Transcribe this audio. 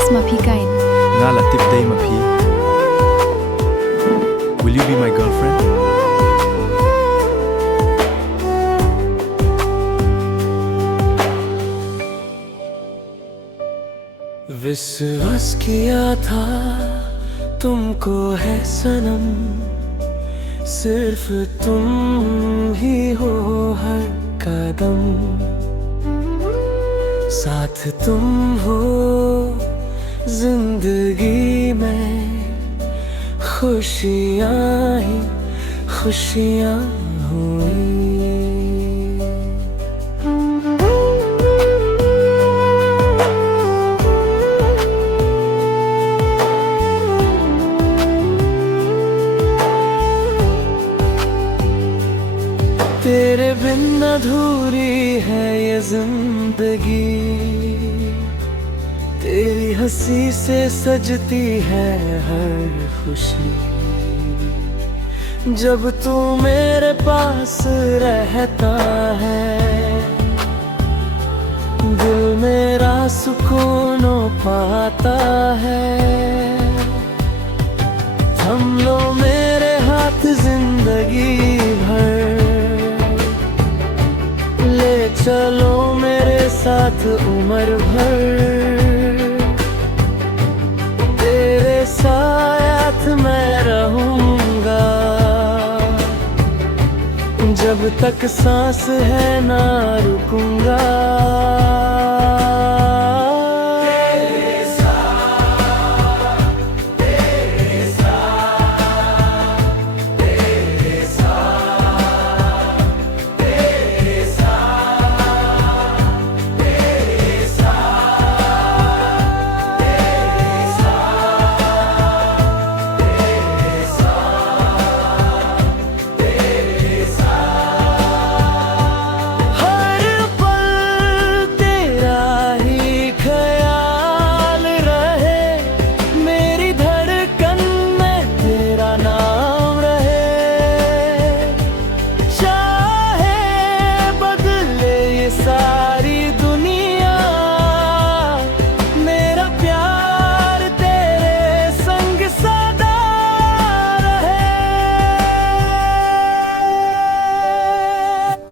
Address mapi kain. Nga latip day mapi. Will you be my girlfriend? विश्वास किया था तुमको है सनम, सिर्फ तुम ही हो हर कदम, साथ तुम हो जिंदगी में, खुशियाँ ही खुशियाँ हुई। तेरे बिन अधूरी है ये जिंदगी, तेरी हंसी से सजती है हर खुशी, जब तू मेरे पास रहता है दिल मेरा सुकून पाता है। थम लो मेरे हाथ जिंदगी भर, ले चलो मेरे साथ उम्र भर, तेरे साथ मैं रहूंगा, जब तक सांस है ना रुकूंगा।